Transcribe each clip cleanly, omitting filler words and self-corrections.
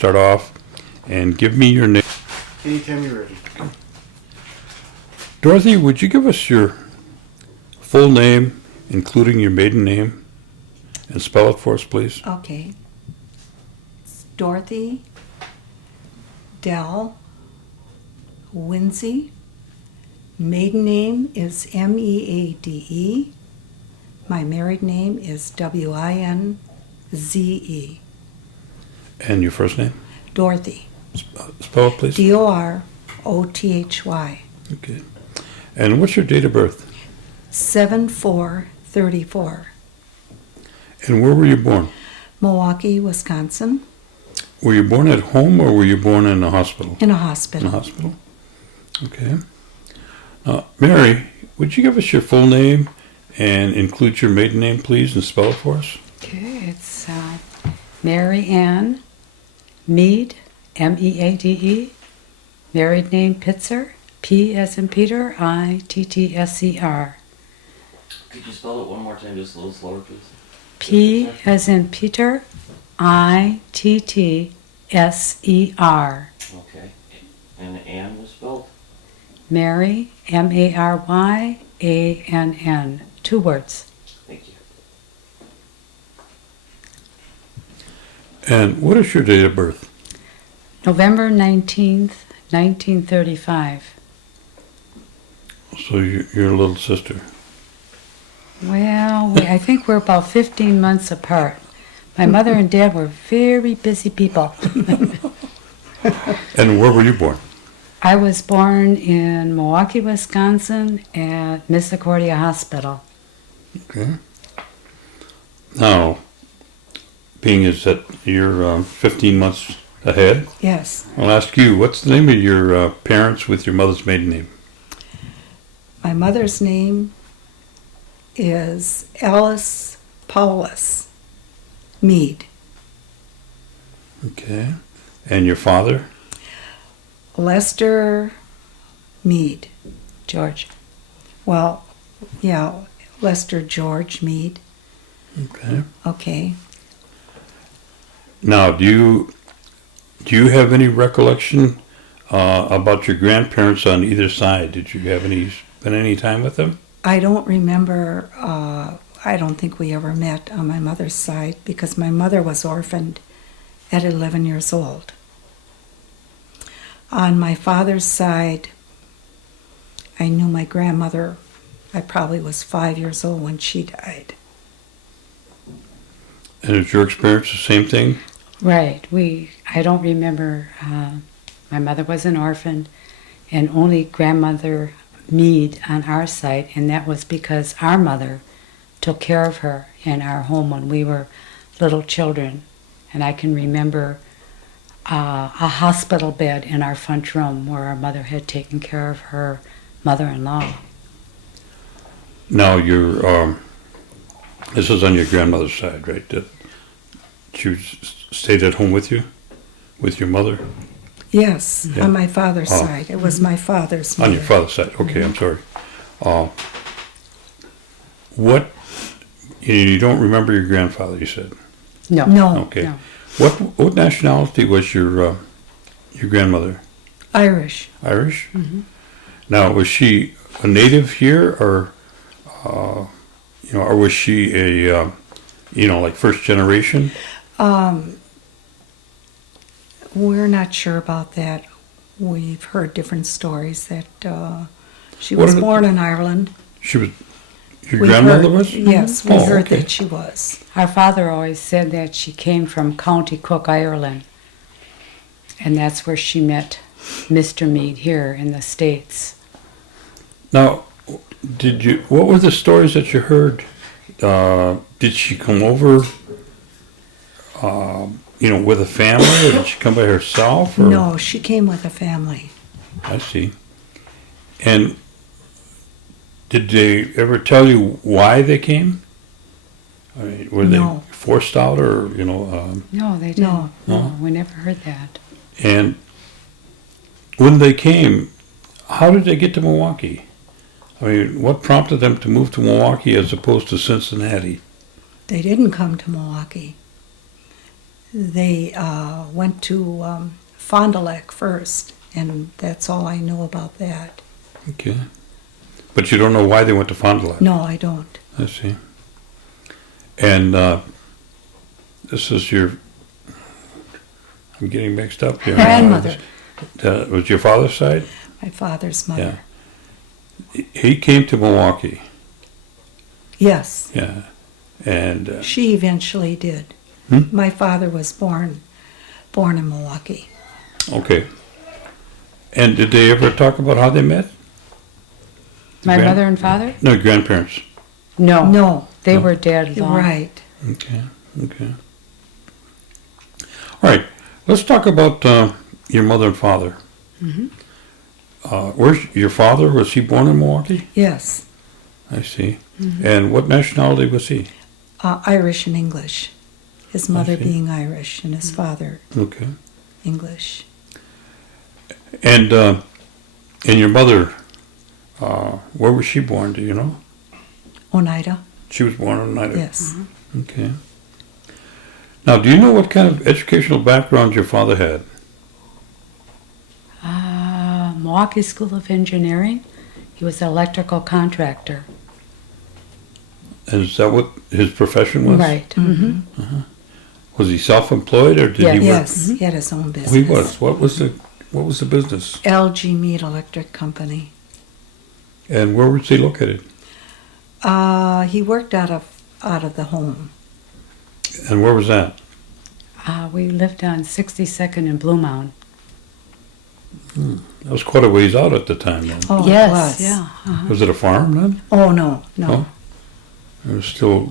start off and give me your name. Anytime you're ready. Dorothy, would you give us your full name, including your maiden name, and spell it for us, please? Okay. It's Dorothy Dell Winze. Maiden name is Meade. My married name is Winze. And your first name? Dorothy. Spell it, please. Dorothy. Okay. And what's your date of birth? 7/4/34. And where were you born? Milwaukee, Wisconsin. Were you born at home or were you born in a hospital? In a In hospital. a hospital. Okay. Mary, would you give us your full name and include your maiden name, please, and spell it for us? Okay, it's Mary Ann Meade, Meade. Married name Pittser, P as in Peter, Ittser. Could you spell it one more time, just a little slower, please? P as in Peter, Ittser. Okay. And Ann was spelled? Mary, Maryann. 2 words. Thank you. And what is your date of birth? November 19th, 1935. So your little sister. Well, I think we're about 15 months apart. My mother and dad were very busy people. And where were you born? I was born in Milwaukee, Wisconsin at Misericordia Hospital. Okay. Now, being is that you're 15 months ahead, Yes. I'll ask you, what's the name of your parents with your mother's maiden name? My mother's name is Alice Paulus Meade. Okay. And your father? Lester Meade. George. Well, yeah, Lester George Meade. Okay. Okay. Now, do you have any recollection about your grandparents on either side? Did you have spend any time with them? I don't remember, I don't think we ever met on my mother's side because my mother was orphaned at 11 years old. On my father's side, I knew my grandmother, I probably was 5 years old when she died. And is your experience the same thing? Right. I don't remember. My mother was an orphan, and only grandmother Meade on our side, and that was because our mother took care of her in our home when we were little children. And I can remember a hospital bed in our front room where our mother had taken care of her mother-in-law. Now, this is on your grandmother's side, right? She stayed at home with you? With your mother? Yes, Yeah. on my father's Oh. side. It was my father's On mother. your father's side, okay, I'm sorry. You don't remember your grandfather, you said? No. No, Okay. No. What nationality was your grandmother? Irish. Irish? Mhm. Now, was she a native here, or or was she a like first generation? We're not sure about that. We've heard different stories that she What was are the- born in Ireland. She was. Your We grandmother heard- was? Yes, we Oh, heard okay. that she was. Our father always said that she came from County Cook, Ireland. And that's where she met Mr. Meade here in the States. Now, what were the stories that you heard? Did she come over, with a family, or did she come by herself? Or? No, she came with a family. I see. And did they ever tell you why they came? I mean, were No. they forced out, or No, they didn't. No. No, we never heard that. And when they came, how did they get to Milwaukee? I mean, what prompted them to move to Milwaukee as opposed to Cincinnati? They didn't come to Milwaukee. They went to Fond du Lac first, and that's all I know about that. Okay. But you don't know why they went to Fond du Lac? No, I don't. I see. And this is your... I'm getting mixed up here. Grandmother. Was your father's side? My father's mother. Yeah. He came to Milwaukee. Yes, Yeah. And she eventually did. Hmm? My father was born in Milwaukee. okay. And did they ever talk about how they met? My Grand- mother and father? No, grandparents. No. No, They No. were dead you're long. right. Okay. Okay. All right. Let's talk about your mother and father. Mm-hmm. Where's your father? Was he born in Milwaukee? Yes, I see. Mm-hmm. And what nationality was he? Irish and English. His mother see. being Irish and his father Okay. English. And your mother, where was she born? Do you know? Oneida. She was born in Oneida. Yes. Okay. Now, do you know what kind of educational background your father had? Milwaukee School of Engineering. He was an electrical contractor. And is that what his profession was? Right. Mm-hmm. Was he self-employed or did Yeah. he work? Yes, he had his own business. He was. What was the business? LG Meat Electric Company. And where was he located? He worked out of the home. And where was that? We lived on 62nd and Blue Mound. That was quite a ways out at the time then. Oh, Yes. it was. Yeah. Uh-huh. Was it a farm then? Oh, no. Oh. It was still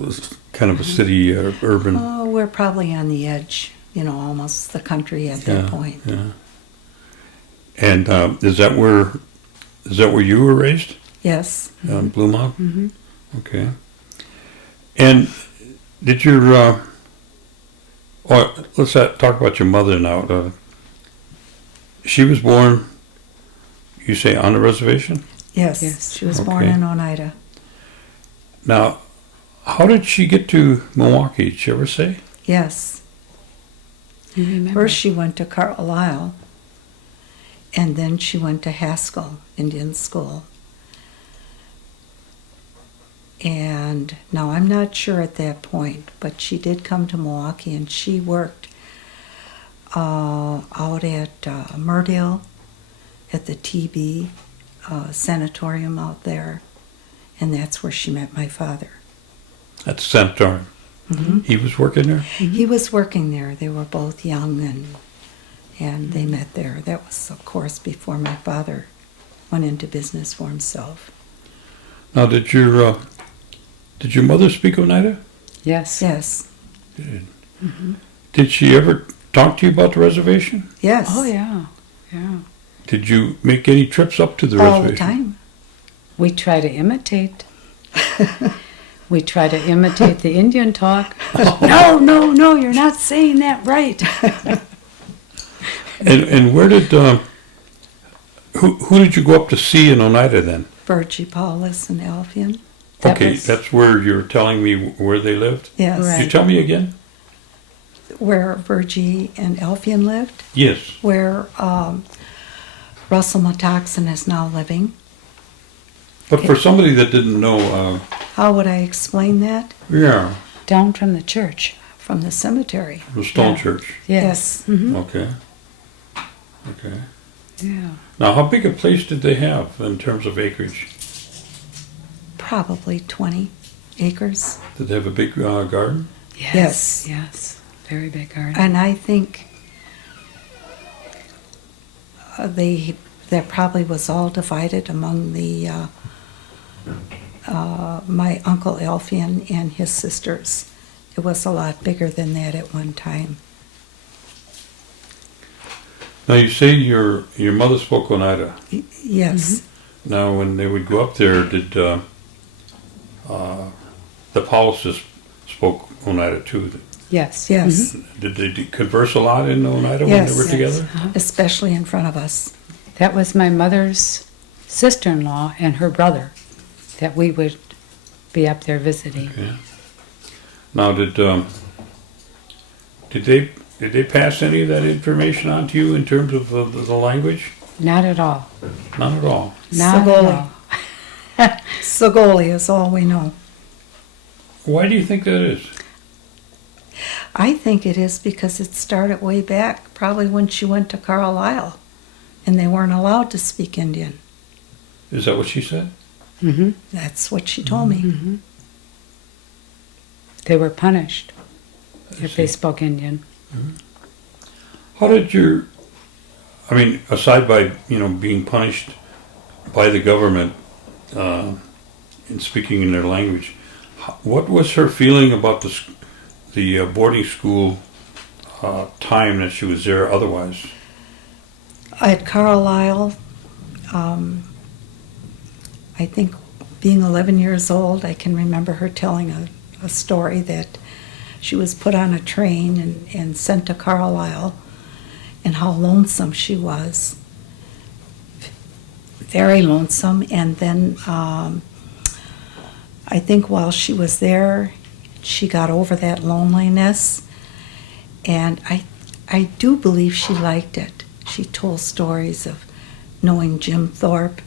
kind of a city, urban. Oh, we're probably on the edge, almost the country at that point. Yeah. And is that where you were raised? Yes. Blue Mound? Mm-hmm. Okay. And did your let's talk about your mother now. She was born, you say, on the reservation? Yes. Yes. She was born Okay. in Oneida. Now, how did she get to Milwaukee? Did she ever say? Yes. You remember? First she went to Carlisle, and then she went to Haskell Indian School. And now I'm not sure at that point, but she did come to Milwaukee, and she worked out at Murdale at the TB sanatorium out there, and that's where she met my father. At the sanatorium. Mm-hmm. He was working there? He was working there. They were both young, and they met there. That was, of course, before my father went into business for himself. Now, did your mother speak Oneida? Yes. Yes. Did she ever talk to you about the reservation? Yes. Oh, yeah. Yeah. Did you make any trips up to the All reservation? the time. We try to imitate. We try to imitate the Indian talk. No, you're not saying that right. And where did who did you go up to see in Oneida then? Virgie, Paulus, and Alfian. That Okay, was- that's where you're telling me where they lived. Yes. Right. Could you tell me again? Where Virgie and Alfian lived. Yes. Where Russell Matoxin is now living. But for somebody that didn't know, How would I explain that? yeah, Down from the church. From the cemetery. the Stone Yeah. Church. Yes. Mm-hmm. Okay. Okay. Yeah. Now, how big a place did they have in terms of acreage? Probably 20 acres. Did they have a big garden? Yes. Yes. Very big garden. And I think that probably was all divided among the my Uncle Alfian and his sisters. It was a lot bigger than that at one time. Now, you say your mother spoke Oneida. Yes. Now, when they would go up there, did the Pauluses spoke Oneida too? Yes. Yes. Did they converse a lot in Oneida when Yes. they were Yes. together? Especially in front of us. That was my mother's sister-in-law and her brother that we would be up there visiting. Okay. Now, did they Did they pass any of that information on to you in terms of the language? Not at all. Not at all. Not at all. Sagoli is all we know. Why do you think that is? I think it is because it started way back, probably when she went to Carlisle, and they weren't allowed to speak Indian. Is that what she said? Mm-hmm. That's what she told me. Mm-hmm. They were punished I if they see. spoke Indian. How did your, I mean, aside by, being punished by the government in speaking in their language, what was her feeling about the boarding school time that she was there otherwise? At Carlisle, I think being 11 years old, I can remember her telling a story that she was put on a train and sent to Carlisle, and how lonesome she was. Very lonesome. And then I think while she was there, she got over that loneliness. And I do believe she liked it. She told stories of knowing Jim Thorpe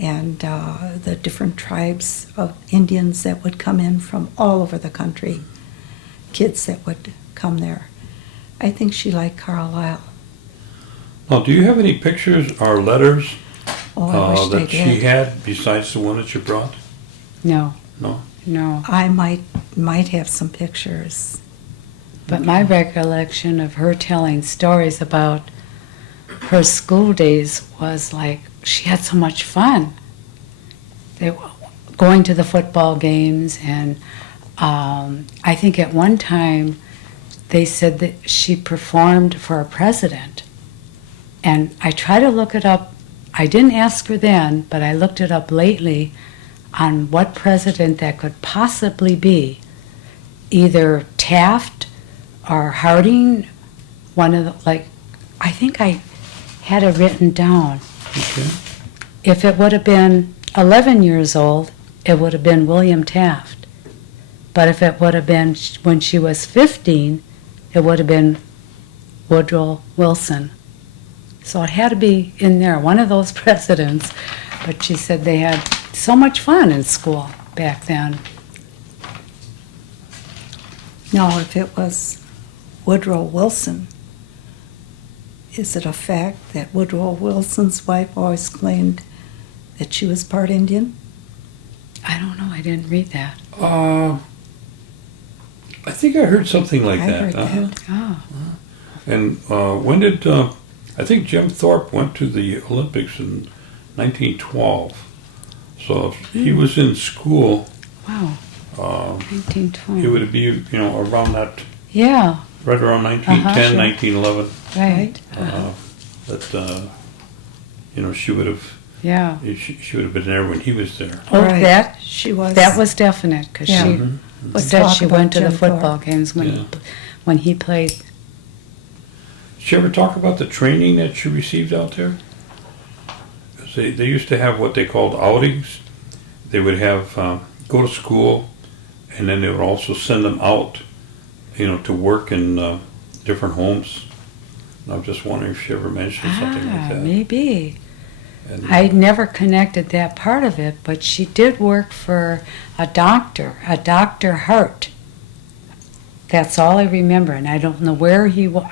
and the different tribes of Indians that would come in from all over the country, kids that would come there. I think she liked Carlisle. Now, do you have any pictures or letters Oh, I wish they that she did. had besides the one that you brought? No, No? no. I might have some pictures. But my recollection of her telling stories about her school days was like she had so much fun. They were going to the football games, and I think at one time they said that she performed for a president. And I try to look it up. I didn't ask her then, but I looked it up lately on what president that could possibly be. Either Taft or Harding, one of the, I think I had it written down. Okay. If it would have been 11 years old, it would have been William Taft. But if it would have been when she was 15, it would have been Woodrow Wilson. So it had to be in there, one of those presidents. But she said they had so much fun in school back then. Now, if it was Woodrow Wilson, is it a fact that Woodrow Wilson's wife always claimed that she was part Indian? I don't know, I didn't read that. I think I heard something like I that. heard that. Oh, And when did, I think Jim Thorpe went to the Olympics in 1912. So if he was in school, wow, 1920. it would be, around that, Yeah, right around 1910, sure. 1911. right. That, she would have, Yeah. she would have been there when he was there. Oh, Right. that Was. that was definite because Yeah. she Let's said talk she about went to the Jim football Thorpe. games Yeah. when he played. Did you ever talk about the training that she received out there? 'Cause they used to have what they called outings. They would have go to school, and then they would also send them out, to work in different homes. And I'm just wondering if she ever mentioned something like that. Maybe. And, I never connected that part of it, but she did work for a Dr. Hart. That's all I remember, and I don't know where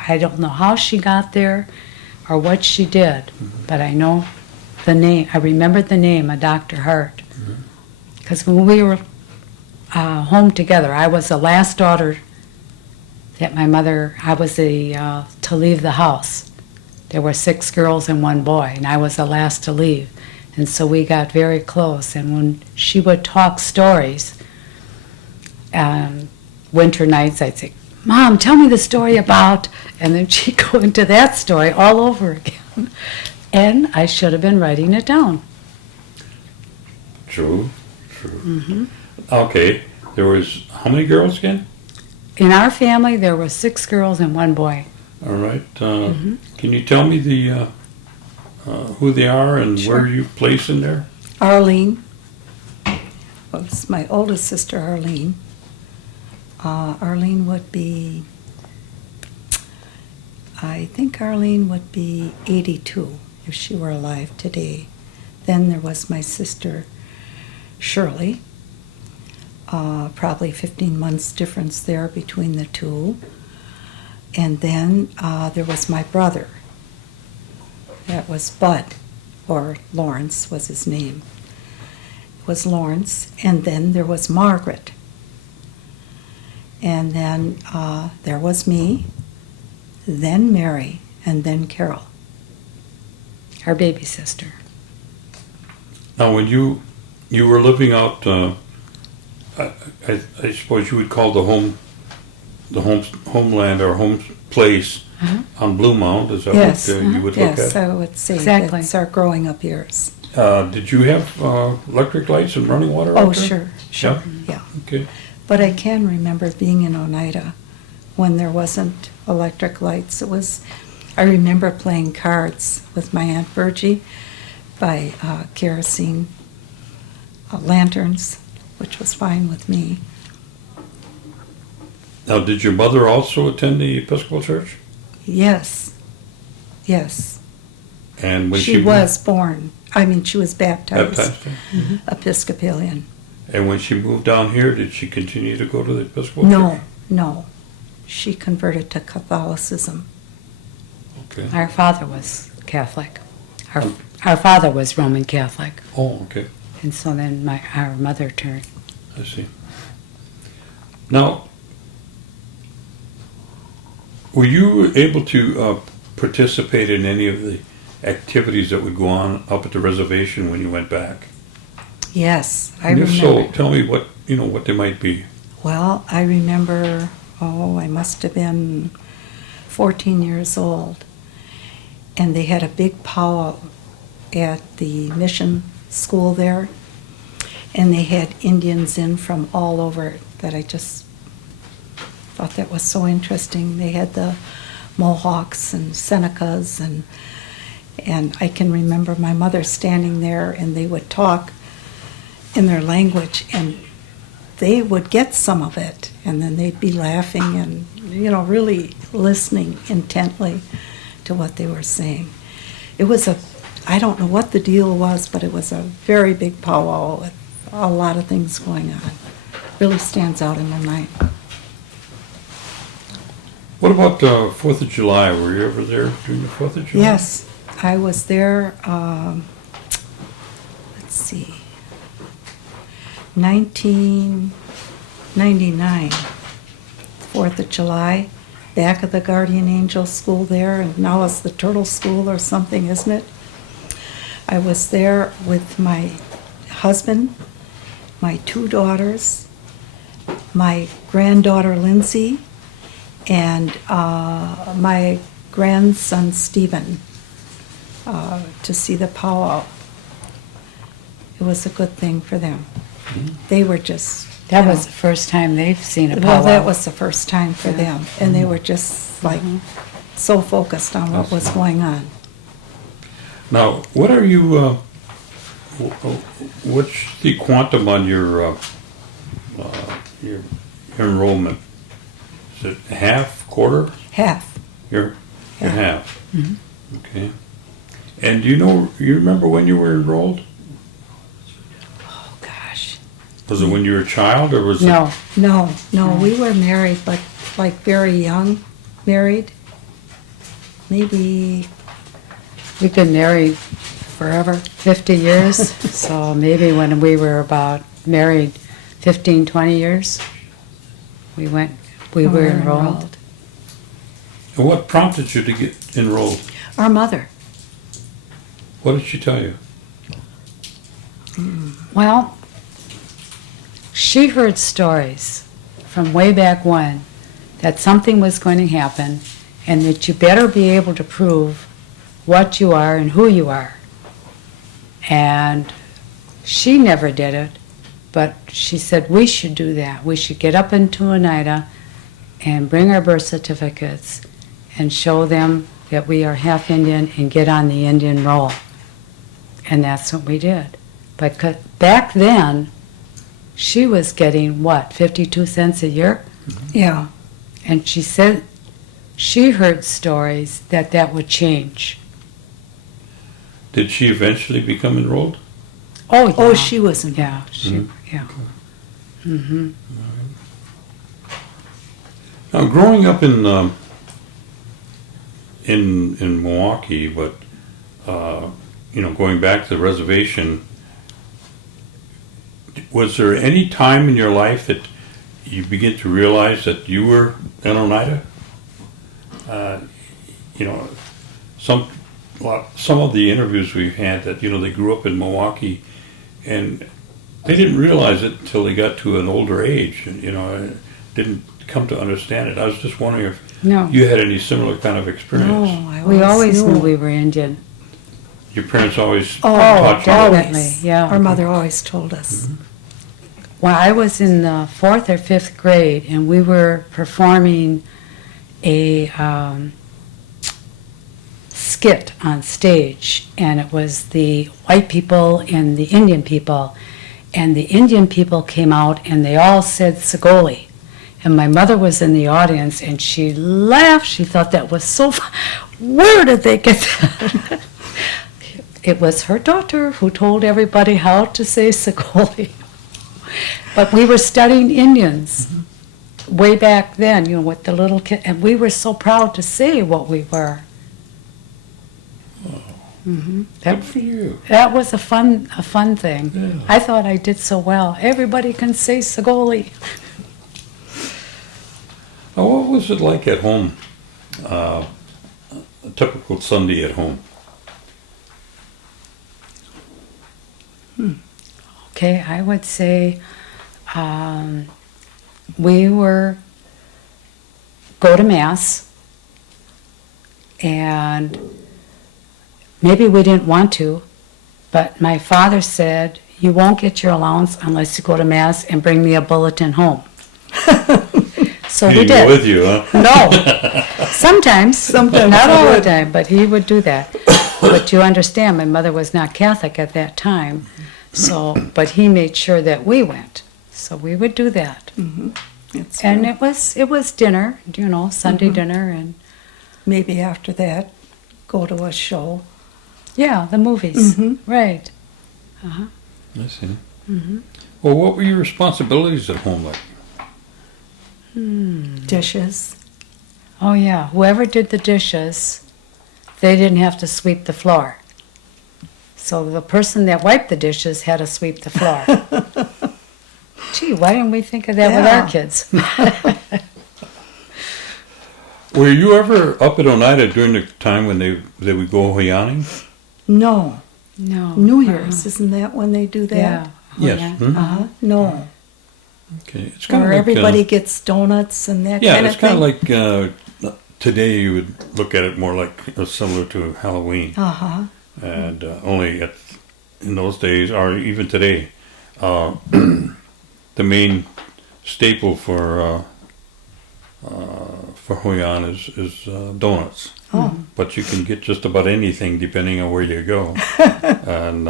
I don't know how she got there or what she did, but I know the name. I remember the name of Dr. Hart. Because when we were home together, I was the last daughter that I was to leave the house. There were 6 girls and 1 boy, and I was the last to leave. And so we got very close. And when she would talk stories, winter nights, I'd say, "Mom, tell me the story about," and then she'd go into that story all over again. And I should have been writing it down. True. Okay, there was how many girls again? In our family, there were 6 girls and 1 boy. All right. Can you tell me who they are and Sure. where you place in there? Arlene was my oldest sister, Arlene. Arlene would be I think Arlene would be 82 if she were alive today. Then there was my sister Shirley, probably 15 months difference there between the two. And then there was my brother. That was Bud, or Lawrence was his name. It was Lawrence. And then there was Margaret. And then there was me, then Mary, and then Carol. Our baby sister. Now, when you were living out, I suppose you would call the homeland or home place on Blue Mound. Is that Yes, what you would look at? yes, I would say Exactly. that's our growing up years. Did you have electric lights and running water? Oh, out there? sure, Yeah? yeah. Okay. But I can remember being in Oneida when there wasn't electric lights. I remember playing cards with my Aunt Virgie by kerosene lanterns, which was fine with me. Now, did your mother also attend the Episcopal Church? Yes, yes. And when She was born, she was baptized, baptized? Episcopalian. And when she moved down here, did she continue to go to the Episcopal No, Church? no. She converted to Catholicism. Okay. Our father was Catholic. Our father was Roman Catholic. Oh, okay. And so then our mother turned. I see. Now, were you able to participate in any of the activities that would go on up at the reservation when you went back? Yes, I And if remember. so, tell me what they might be. Well, I remember, I must have been 14 years old. And they had a big powwow at the mission school there. And they had Indians in from all over that I just thought that was so interesting. They had the Mohawks and Senecas and I can remember my mother standing there and they would talk in their language and they would get some of it and then they'd be laughing and really listening intently to what they were saying. It was I don't know what the deal was, but it was a very big powwow with a lot of things going on. Really stands out in my mind. What about 4th of July? Were you ever there during the 4th of July? Yes, I was there, let's see, 1999, 4th of July, back of the Guardian Angel School there, and now it's the Turtle School or something, isn't it? I was there with my husband, my 2 daughters, my granddaughter Lindsay, and my grandson Stephen to see the powwow. It was a good thing for them. They were just... That was the first time they've seen a powwow. Well, that was the first time for them, and they were just like so focused on what was going on. Now, what are you? What's the quantum on your enrollment? Is it half, quarter? Half. You're Yeah. half. Okay. And do you remember when you were enrolled? Oh, gosh. Was it when you were a child or was it? No, No, we were married, but like very young married. Maybe, we've been married forever, 50 years. So maybe when we were about married 15, 20 years, we were enrolled. And what prompted you to get enrolled? our mother. What did she tell you? Well, she heard stories from way back when that something was going to happen and that you better be able to prove what you are and who you are. And she never did it, but she said we should do that. We should get up into Oneida and bring our birth certificates and show them that we are half Indian and get on the Indian roll. And that's what we did. But back then, she was getting, 52 cents a year? Yeah. And she said she heard stories that would change. Did she eventually become enrolled? Oh, yeah. Oh, she wasn't. Yeah, yeah. Mm-hmm. Now, growing up in Milwaukee, but going back to the reservation, was there any time in your life that you begin to realize that you were an Oneida? Some of the interviews we've had that they grew up in Milwaukee, and they didn't realize it until they got to an older age, and didn't come to understand it. I was just wondering if No. you had any similar kind of experience. No, We always knew. knew we were Indian. Your parents always Oh, taught you that? definitely, yeah. Our mother always told us. Well, I was in the 4th or 5th grade, and we were performing a skit on stage, and it was the white people and the Indian people, and the Indian people came out, and they all said Sagoli. And my mother was in the audience, and she laughed. She thought that was so where did they get that? It was her daughter who told everybody how to say Sagoli. But we were studying Indians way back then, with the little kid, and we were so proud to say what we were. Good for you. That was a fun thing. Yeah. I thought I did so well. Everybody can say Sagoli. Now, what was it like at home? A typical Sunday at home. Okay, I would say we were go to Mass, and maybe we didn't want to, but my father said, you won't get your allowance unless you go to Mass and bring me a bulletin home. So He we didn't did. go with you, huh? No. Sometimes, not all the time, but he would do that. But you understand, my mother was not Catholic at that time, but he made sure that we went. So we would do that. It's And true. it was dinner, Sunday dinner, and Maybe after that, go to a show. yeah, the movies. Mhm. Right. I see. Well, what were your responsibilities at home like? Dishes. Oh yeah, whoever did the dishes, they didn't have to sweep the floor. So the person that wiped the dishes had to sweep the floor. Gee, why didn't we think of that with Yeah. our kids? Were you ever up at Oneida during the time when they would go hoyaning? No. No. New Year's, isn't that when they do that? Yeah. Yes. Yeah. Hmm? Uh-huh. No. Okay, it's kind Where of like everybody gets donuts and that yeah, kind of it's kind thing. of like today you would look at it more like similar to Halloween, Uh-huh. and only in those days, or even today, the main staple for Hoyan is donuts. Oh. But you can get just about anything depending on where you go. And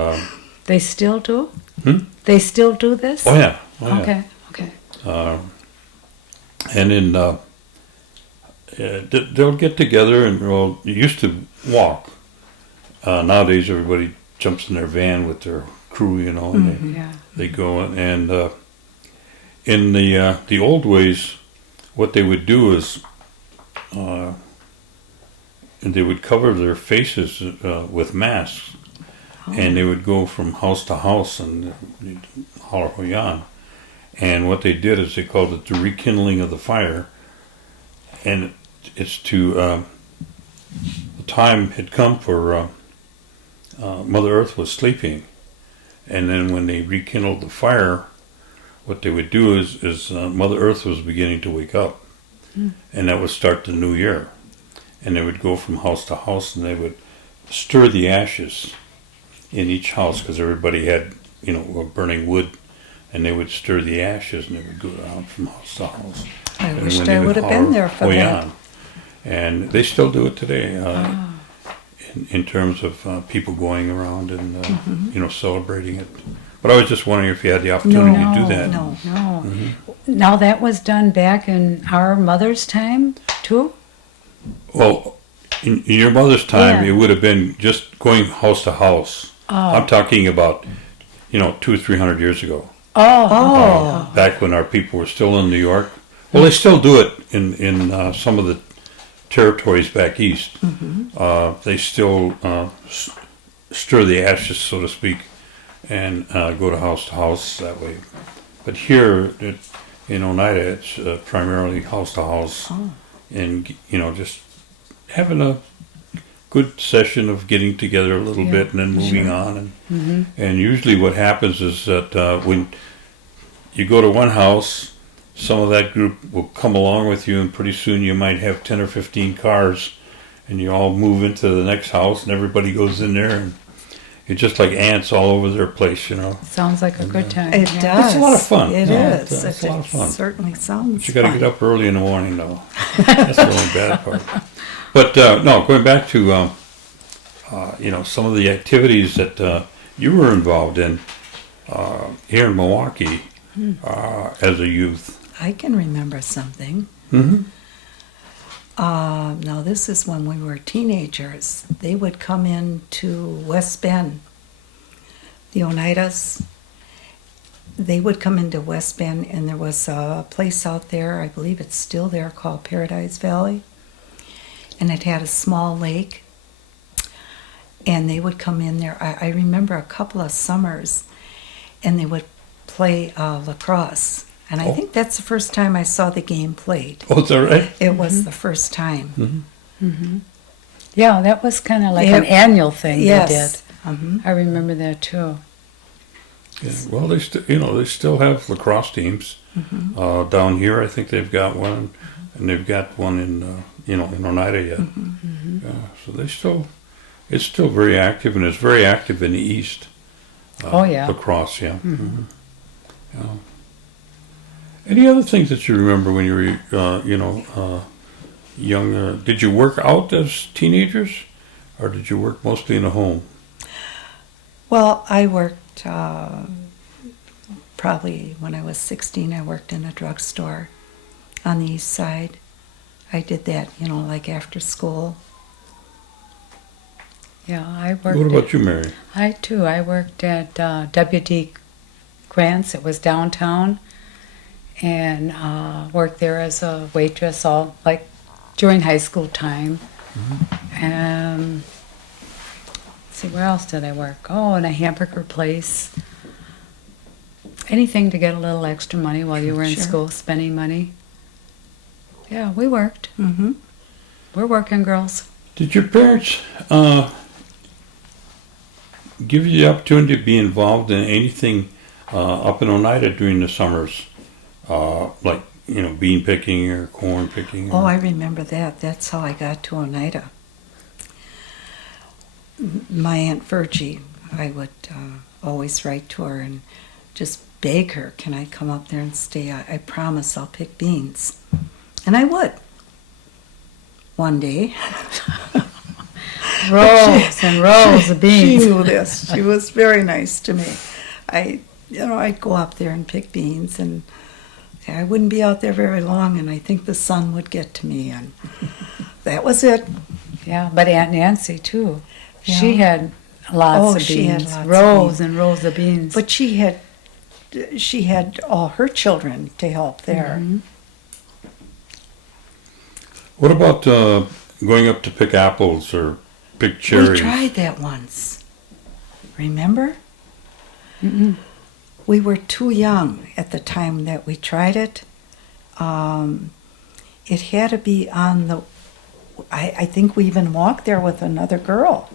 They still do? Hmm? They still do this? oh yeah, Okay. Okay. And then they'll get together and you used to walk. Nowadays everybody jumps in their van with their crew, and Yeah. they go and in the old ways, what they would do is and they would cover their faces with masks, and they would go from house to house and holler hoyan. And what they did is they called it the rekindling of the fire, and it's to the time had come for Mother Earth was sleeping, and then when they rekindled the fire, what they would do is Mother Earth was beginning to wake up, and that would start the new year. And they would go from house to house, and they would stir the ashes in each house, because everybody had, burning wood, and they would stir the ashes, and they would go around from house to house. I And wished when they I would have been there for that. hoyan. And they still do it today, in terms of people going around and, celebrating it. But I was just wondering if you had the opportunity to do that. No. No. Now that was done back in our mother's time, too? Well, in your mother's time, Yeah. it would have been just going house to house. I'm Oh, talking about, 200 or 300 years ago. oh, Back when our people were still in New York. Well, they still do it in some of the territories back east. They still stir the ashes, so to speak, and go to house that way. But here in Oneida, it's primarily house to house, and just having a good session of getting together a little Yeah, bit and then moving on. And usually what happens is that when you go to one house, some of that group will come along with you, and pretty soon you might have 10 or 15 cars, and you all move into the next house, and everybody goes in there, and it's just like ants all over their place. sounds like a good time. It yeah. does. It's a lot of fun. It Yeah, is. it's a lot of fun. It certainly sounds But you got to fun. get up early in the morning, though. That's the only bad part. But no, going back to some of the activities that you were involved in here in Milwaukee as a youth. I can remember something. Mm-hmm. Now, this is when we were teenagers. They would come in to West Bend, the Oneidas. They would come into West Bend, and there was a place out there, I believe it's still there, called Paradise Valley. And it had a small lake. And they would come in there. I remember a couple of summers, and they would play lacrosse. And I Oh. think that's the first time I saw the game played. Oh, is that right? It was the first time. Yeah, that was kind of like Yeah. an annual thing Yes. they did. Mhm. I remember that too. Yeah. Well, they still have lacrosse teams down here. I think they've got one, and they've got one in Oneida yet. Yeah, so it's still very active, and it's very active in the east. Oh, yeah. Lacrosse, yeah. Yeah. Any other things that you remember when you were, young? Did you work out as teenagers, or did you work mostly in a home? Well, I worked probably when I was 16. I worked in a drugstore on the east side. I did that, like after school. Yeah, I worked. What about you, Mary? I worked at W.D. Grant's. It was downtown, and worked there as a waitress all like during high school time. And let's see, where else did I work? Oh, in a hamburger place. Anything to get a little extra money while you were in Sure. school, spending money. Yeah, we worked. Mm-hmm. We're working girls. Did your parents give you the opportunity to be involved in anything up in Oneida during the summers, like bean picking or corn picking? Oh, I remember that. That's how I got to Oneida. My Aunt Virgie, I would always write to her and just beg her, can I come up there and stay? I promise I'll pick beans. And I would. One day. Rows and rows of beans. She knew this. She was very nice to me. I'd go up there and pick beans, and I wouldn't be out there very long, and I think the sun would get to me, and that was it. Yeah, but Aunt Nancy too. She Yeah. had lots Oh, of beans, she had lots of rows beans. and rows of beans. But she had all her children to help there. Mhm. What about going up to pick apples or pick cherries? We tried that once. Remember? Mm-mm. We were too young at the time that we tried it. It had to be on the... I think we even walked there with another girl.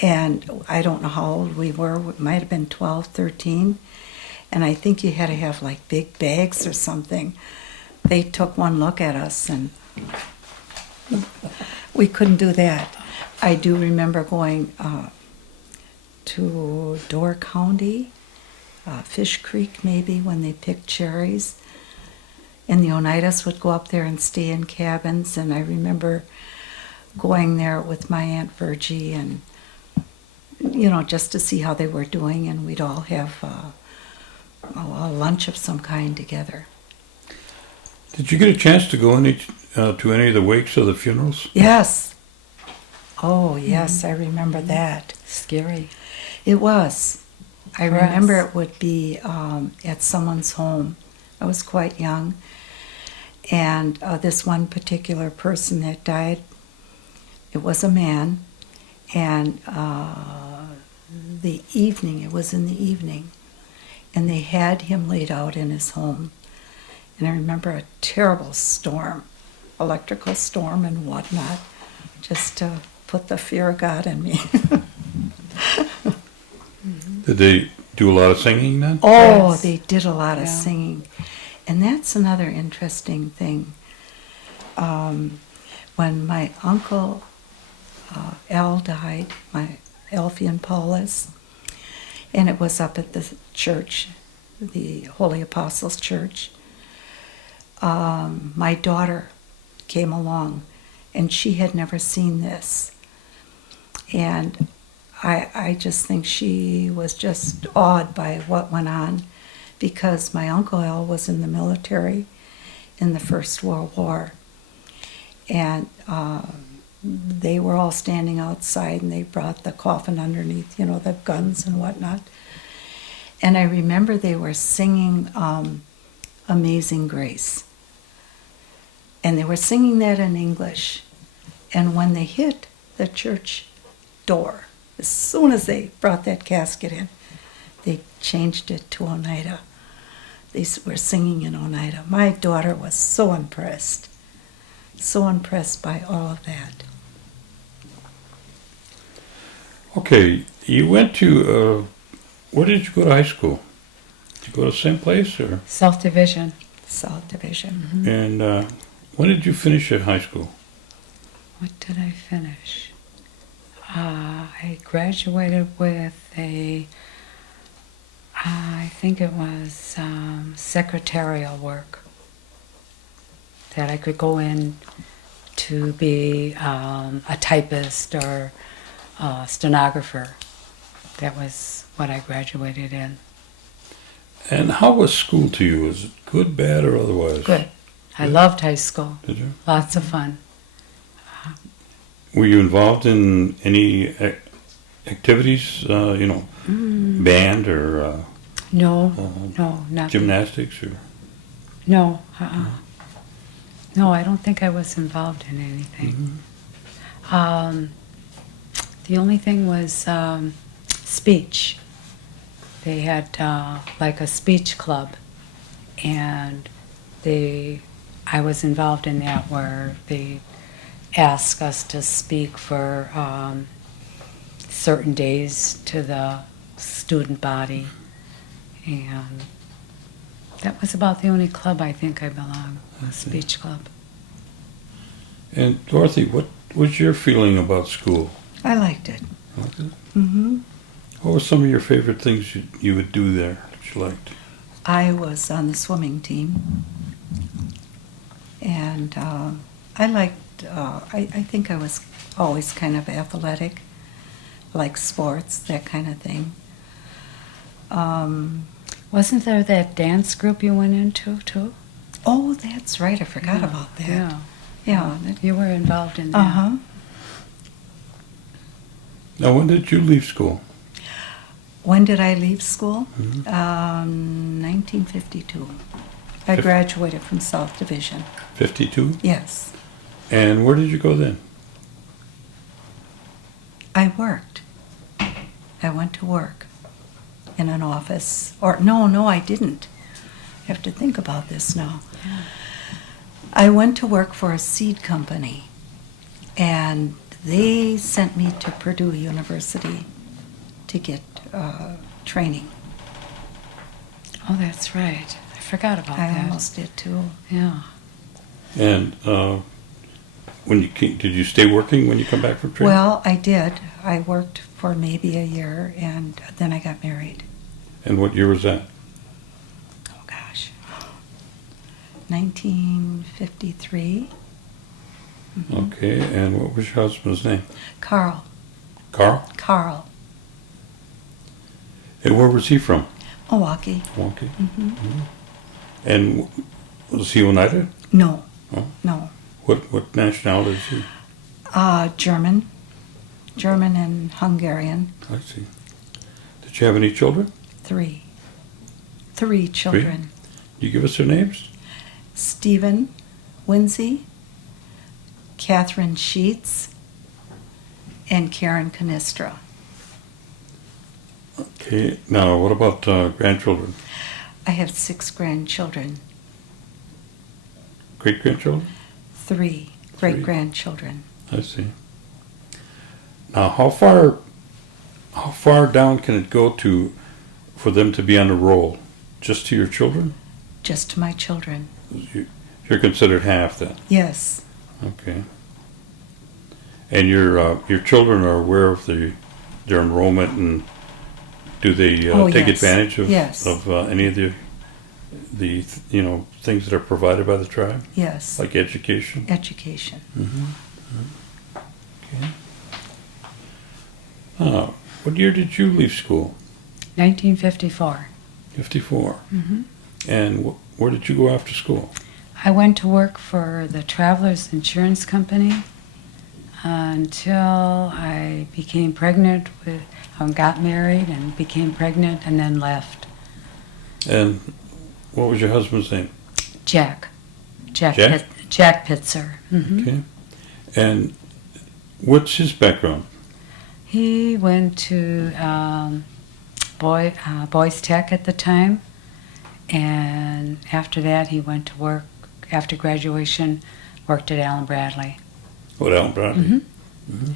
And I don't know how old we were. We might have been 12, 13. And I think you had to have like big bags or something. They took one look at us and we couldn't do that. I do remember going to Door County, Fish Creek maybe, when they picked cherries. And the Oneidas would go up there and stay in cabins. And I remember going there with my Aunt Virgie and, just to see how they were doing. And we'd all have a lunch of some kind together. Did you get a chance to go to any of the wakes or the funerals? Yes. Oh, yes, I remember that. Scary. It was. I For remember us. it would be at someone's home. I was quite young. And this one particular person that died, it was a man. And it was in the evening. And they had him laid out in his home. And I remember a terrible storm, electrical storm and whatnot, just to put the fear of God in me. Did they do a lot of singing then? Oh, Yes. they did a lot of Yeah. singing. And that's another interesting thing. When my uncle Al died, my Alfie and Paula's, and it was up at the church, the Holy Apostles Church, my daughter came along, and she had never seen this. And I just think she was just awed by what went on, because my Uncle Al was in the military in the First World War. And they were all standing outside, and they brought the coffin underneath, the guns and whatnot. And I remember they were singing Amazing Grace. And they were singing that in English. And when they hit the church door, as soon as they brought that casket in, they changed it to Oneida. They were singing in Oneida. My daughter was so impressed by all of that. Okay, you went to, where did you go to high school? Did you go to the same place, or? South Division. South Division. And when did you finish at high school? What did I finish? I graduated with I think it was secretarial work, that I could go in to be a typist or a stenographer. That was what I graduated in. And how was school to you? Was it good, bad, or otherwise? Good. I Good. loved high school. Did you? Lots of fun. Were you involved in any activities, band or No, Uh, no, not gymnastics? Or No, no, I don't think I was involved in anything. The only thing was speech. They had like a speech club, and I was involved in that, where they asked us to speak for certain days to the student body, and that was about the only club I think I belonged, a speech club. And Dorothy, what was your feeling about school? I liked it. Okay. Mm-hmm. What were some of your favorite things you would do there that you liked? I was on the swimming team, and I liked, I think I was always kind of athletic, like sports, that kind of thing. Wasn't there that dance group you went into too? Oh, that's right, I forgot about that. Yeah, Yeah. you were involved in that. Uh-huh. Now, when did you leave school? When did I leave school? Mhm. 1952. I Fif- graduated from South Division. 52? Yes. And where did you go then? I worked. I went to work in an office. Or, no, I didn't. I have to think about this now. Yeah. I went to work for a seed company, and they sent me to Purdue University to get training. Oh, that's right. I forgot about I that. almost did too. Yeah. And when you did you stay working when you come back from training? Well, I did. I worked for maybe a year, and then I got married. And what year was that? Oh, gosh. 1953. Okay, and what was your husband's name? Carl. Carl? And where was he from? Milwaukee. Milwaukee. Hmm. And was he Oneida? No. Oh. No. What nationality is he? German and Hungarian. I see. Did you have any children? Three children. You give us their names? Stephen Winze, Catherine Sheets, and Karen Canistra. Okay. Now, what about grandchildren? I have 6 grandchildren, Great-grandchildren? 3 great-grandchildren. I see. Now, how far down can it go for them to be on the roll? Just to your children? Just to my children. You're considered half then. Yes, Okay. And your children are aware of their enrollment, and do they take yes. advantage of Yes. any of the things that are provided by the tribe, yes. like education? Education. Okay. What year did you leave school? 1954. 54. And where did you go after school? I went to work for the Travelers Insurance Company until I became pregnant got married and became pregnant and then left. And what was your husband's name? Jack Jack? Pittser. Okay. And what's his background? He went to Boys Tech at the time, and after that he went to work, after graduation, worked at Allen Bradley. What, Allen Bradley?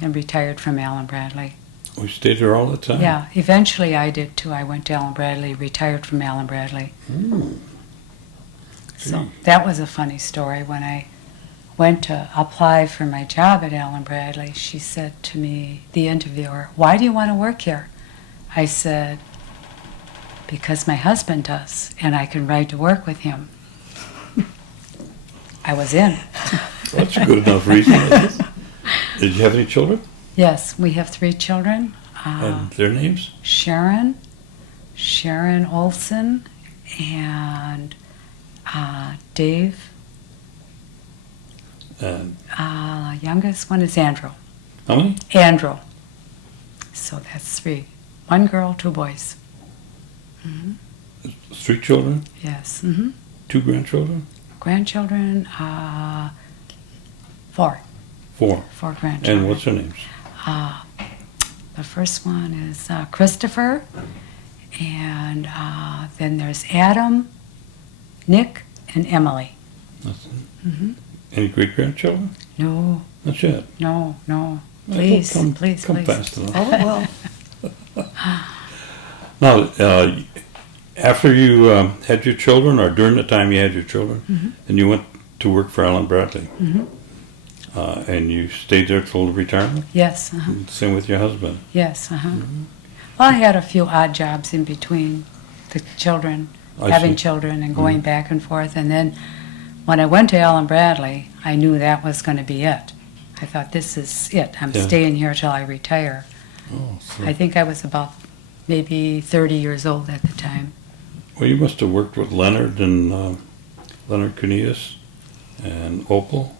And retired from Allen Bradley. We stayed there all the time? Yeah, eventually I did too. I went to Allen Bradley, retired from Allen Bradley. So that was a funny story. When I went to apply for my job at Allen Bradley, she said to me, the interviewer, "Why do you want to work here?" I said, "Because my husband does, and I can ride to work with him." I was in. Well, that's a good enough reason. Did you have any children? Yes, we have 3 children. And their names? Sharon Olson, and Dave. And Youngest one is Andrew. how many? Andrew. So that's 3. 1 girl, 2 boys. 3 children? Yes. 2 grandchildren? Grandchildren, 4. 4. 4 grandchildren. And what's their names? The first one is Christopher, and then there's Adam, Nick, and Emily. Any great-grandchildren? No, Not yet. no. Well, Please, come please. fast enough. Oh, well, Now, after you had your children, or during the time you had your children, and you went to work for Allen Bradley, and you stayed there till retirement? Yes, Same with your husband? yes, Well, I had a few odd jobs in between the children, I having see. children and going back and forth. And then when I went to Allen Bradley, I knew that was going to be it. I thought, this is it. I'm Yeah. staying here till I retire. Oh, so, I think I was about maybe 30 years old at the time. well, you must have worked with Leonard and Leonard Cunias and Opal.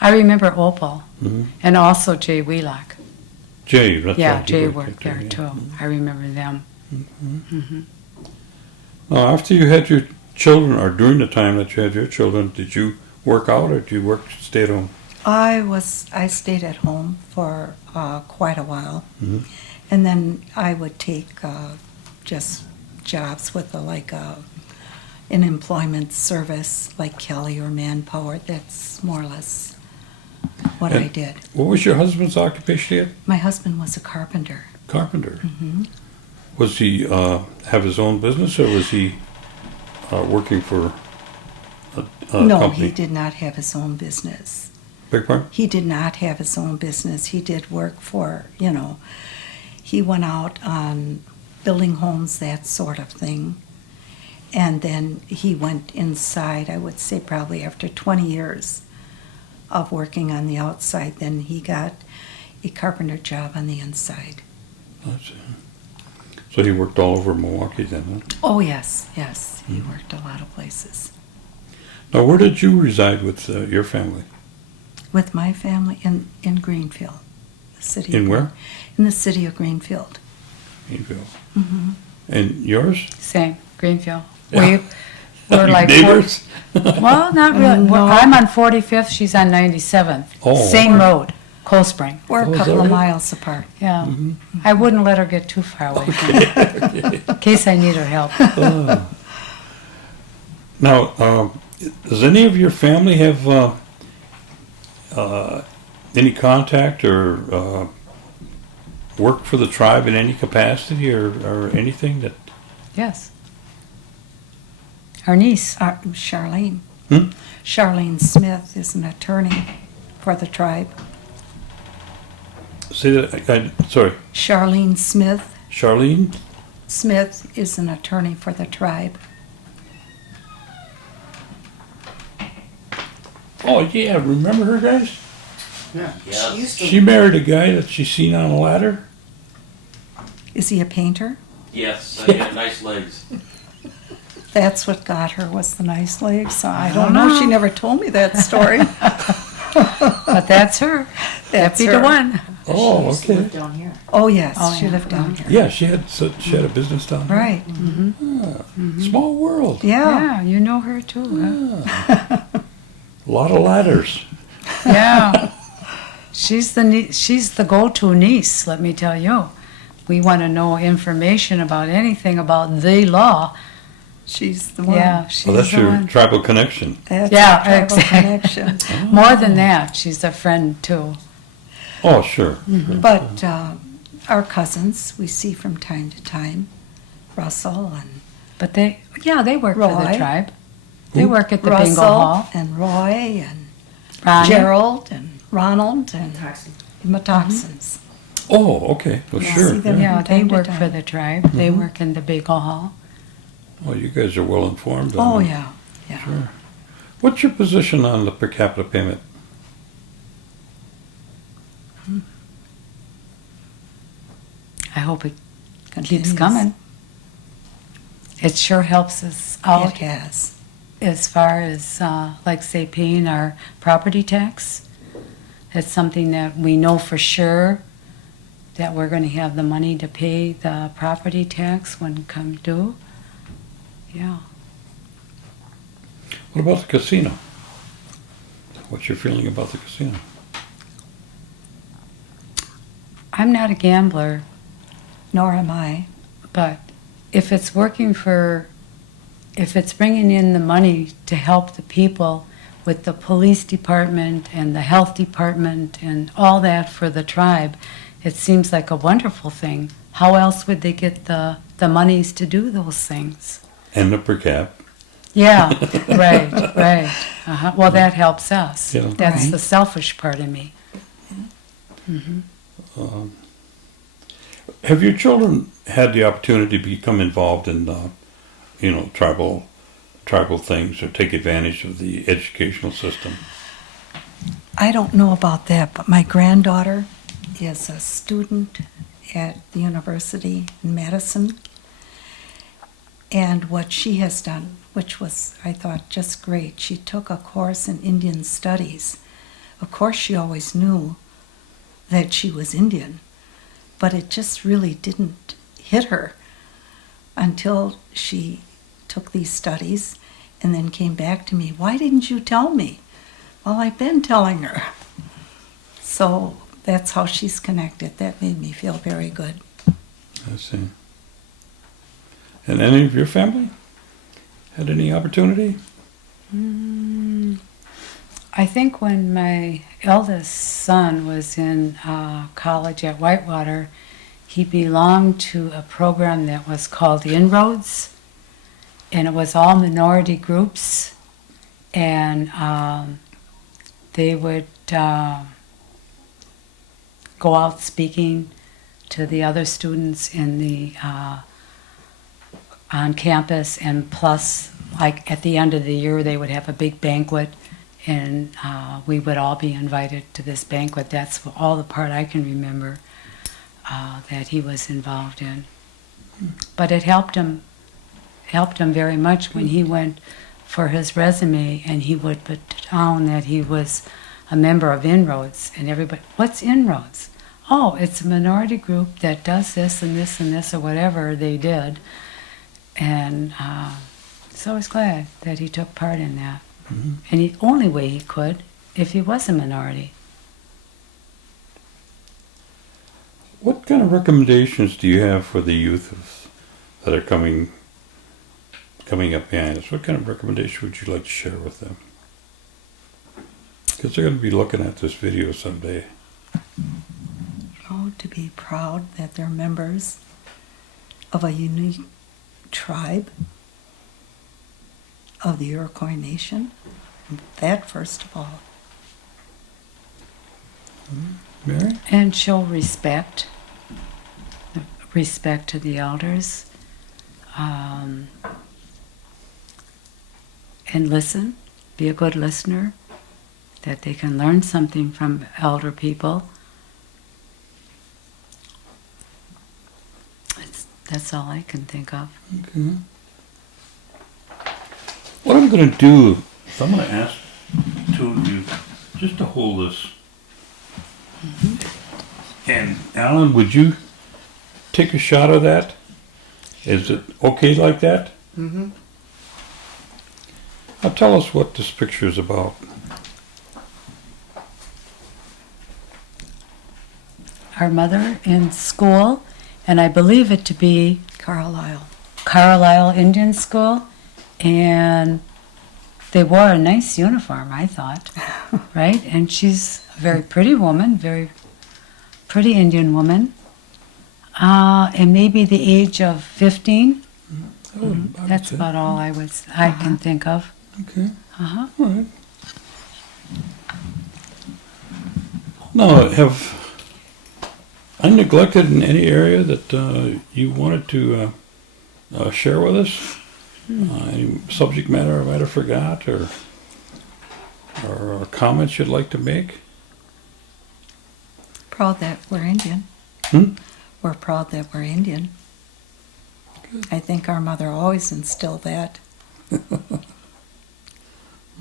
I remember Opal Mhm. and also Jay Wheelock. Jay, that's Yeah, right. Jay you worked there, there yeah. too. I remember them. Now, after you had your children, or during the time that you had your children, did you work out, or did you stay at home? I stayed at home for quite a while, and then I would take just jobs with an employment service like Kelly or Manpower. That's more or less what I And did. What was your husband's occupation yet? My husband was a carpenter. Carpenter. Was he have his own business, or was he working for a No, company? he did not have his own business. Beg pardon? He did not have his own business. He did work for, he went out on building homes, that sort of thing. And then he went inside, I would say probably after 20 years of working on the outside, then he got a carpenter job on the inside. That's it. So he worked all over Milwaukee then, huh? Oh, yes. He worked a lot of places. Now, where did you reside with your family? with my family in Greenfield, the city. In where? In the city of Greenfield. Greenfield. Hmm. And yours? Same, Greenfield. Yeah. We're like neighbors? well, not really. No. I'm on 45th. She's on 97th. Oh. Same road, Cold Spring. We're Oh, a is couple that of right? miles apart. Yeah, I wouldn't let her get too far away from me, in case I need her help. Now, does any of your family have any contact or work for the tribe in any capacity or anything that? Yes. Our niece. Charlene. Hmm? Charlene Smith is an attorney for the tribe. Say that. Sorry, Charlene Charlene. Smith is an attorney for the tribe. Oh yeah, remember her, guys? Yes. She married a guy that she seen on a ladder. Is he a painter? Yes, I got nice legs. That's what got her, was the nice legs. I don't know. She never told me that story. But that's her. That's That'd be her. the one. Oh, okay. down here. Oh, yes, Oh, she yeah. lived down here. Yeah, she had a business down there. Right. Small world. Yeah. Yeah, you know her too, huh? A lot of ladders. Yeah. She's the go-to niece, let me tell you. We want to know information about anything about the law. She's the one. Yeah, she's Well, that's the your one. tribal connection. That's Yeah, our tribal exactly. connection. More than that, she's a friend too. Oh, sure. But our cousins, we see from time to time, Russell and But they work for the Roy. tribe. They Who? work at the bingo Russell hall. and Roy and Ronnie. Gerald and Ronald and Taxi. Metoxins. Oh, okay. Well, Yeah, sure. see them. Yeah, From they time to work time. for the tribe. They work in the bingo hall. Well, you guys are well informed. Oh, yeah. Sure. What's your position on the per capita payment? I hope it keeps Continues. coming. It sure helps us It out has. as far as, like, say, paying our property tax. It's something that we know for sure that we're going to have the money to pay the property tax when it come due. Yeah. What about the casino? What's your feeling about the casino? I'm not a gambler, Nor am I. but if it's if it's bringing in the money to help the people with the police department and the health department and all that for the tribe, it seems like a wonderful thing. How else would they get the monies to do those things? And the per cap. Yeah, right. Uh-huh. Well, that helps us. Yeah. That's Right. the selfish part of me. Have your children had the opportunity to become involved in, tribal things or take advantage of the educational system? I don't know about that, but my granddaughter is a student at the university in Madison. And what she has done, which was, I thought, just great, she took a course in Indian studies. Of course, she always knew that she was Indian, but it just really didn't hit her until she took these studies and then came back to me. Why didn't you tell me? Well, I've been telling her. So that's how she's connected. That made me feel very good. I see. And any of your family had any opportunity? I think when my eldest son was in college at Whitewater, he belonged to a program that was called Inroads, and it was all minority groups, and they would go out speaking to the other students in the on campus, and plus, like at the end of the year, they would have a big banquet, and we would all be invited to this banquet. That's all the part I can remember that he was involved in. But it helped him very much when he went for his resume, and he would put down that he was a member of Inroads, and everybody, what's Inroads? Oh, it's a minority group that does this and this and this or whatever they did. And so I was glad that he took part in that. Mm-hmm. And the only way he could, if he was a minority. What kind of recommendations do you have for the youth that are coming up behind us? What kind of recommendation would you like to share with them? Because they're going to be looking at this video someday. Oh, to be proud that they're members of a unique tribe of the Iroquois Nation. That first of all. Mary? And show respect to the elders, and listen, be a good listener, that they can learn something from elder people. That's all I can think of. Okay. What I'm going to do is I'm going to ask two of you just to hold this. And Alan, would you take a shot of that? Is it okay like that? Mm-hmm. Now tell us what this picture is about. Our mother in school, and I believe it to be Carlisle. Carlisle Indian School, and they wore a nice uniform, I thought, right? And she's a very pretty woman, very pretty Indian woman, and maybe the age of 15. That's about all I can think of. Okay. Uh-huh. All right. Now, have I neglected in any area that you wanted to share with us? Any subject matter I might have forgot, or comments you'd like to make? Proud that we're Indian. We're proud that we're Indian. Good. I think our mother always instilled that.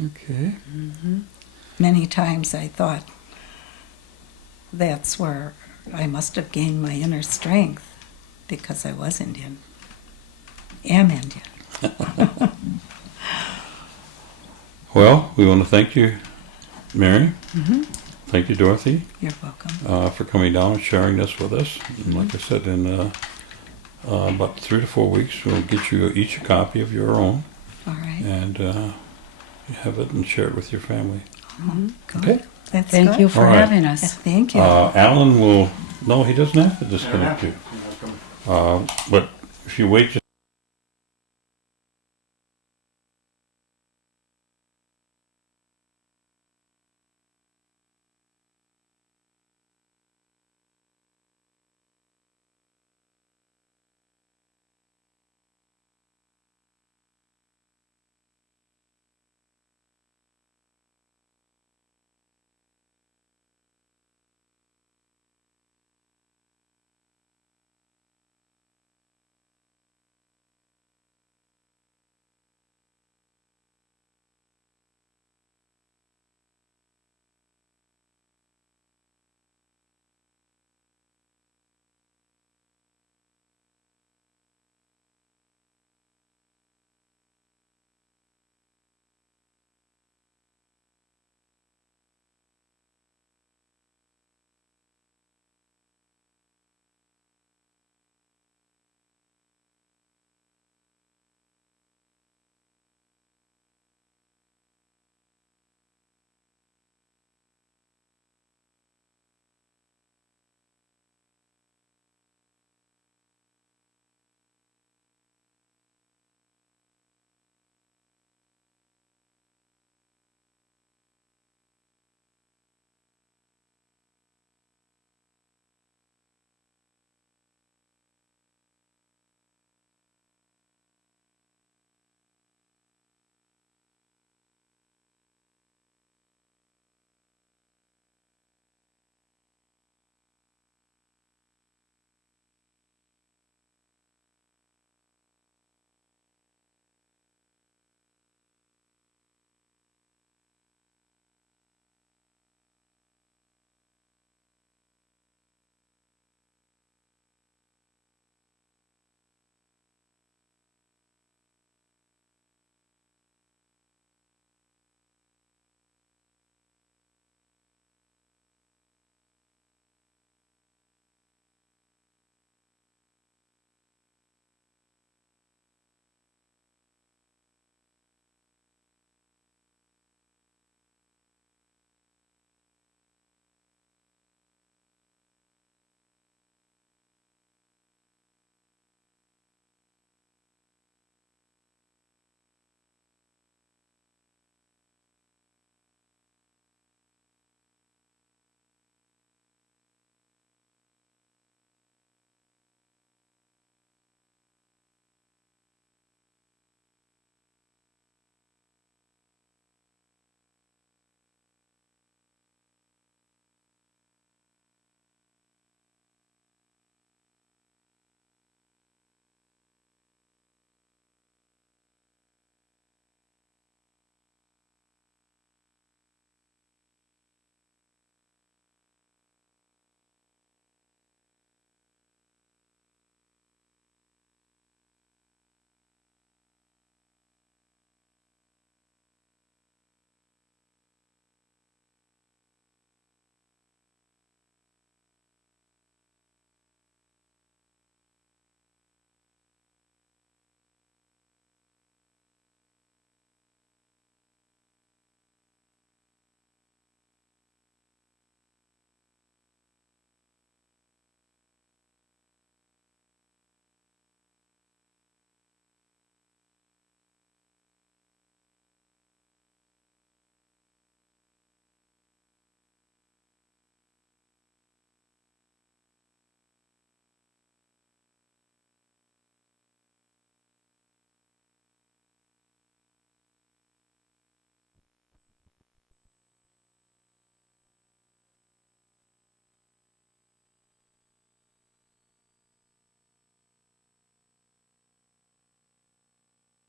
Okay. Many times I thought that's where I must have gained my inner strength, because I was Indian. Am Indian. Well, we want to thank you, Mary. Thank you, Dorothy, You're welcome. for coming down and sharing this with us. And like I said, in about 3 to 4 weeks, we'll get you each a copy of your own, All right. and have it and share it with your family. Good. Okay. That's Thank good. you for All right. having Yes, us. thank you. Alan will. No, he doesn't have to disconnect you. But if you wait just